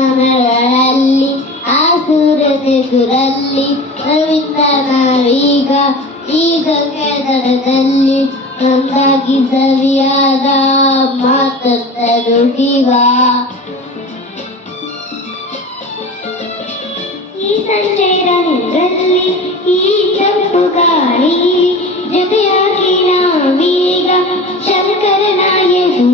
ಆಸಮಾನಗಳಲ್ಲಿ ಆಸುರತೆದುರಲ್ಲಿ ರವಿಂದ್ರ ನಾವೀಗ ಈ ಗಂಗೆ ದಡದಲ್ಲಿ ಒಂದಾಗಿ ಸವಿಯಾದ ಮಾತಂತ ನುಡಿವ ಈ ಸಂಜೆಯ ರಂಗದಲ್ಲಿ ಈ ಕಪ್ಪು ಗಾಳಿ ಜೊತೆಯಾಗಿ ನಾವೀಗ ಶಂಕರನ ಎದುರು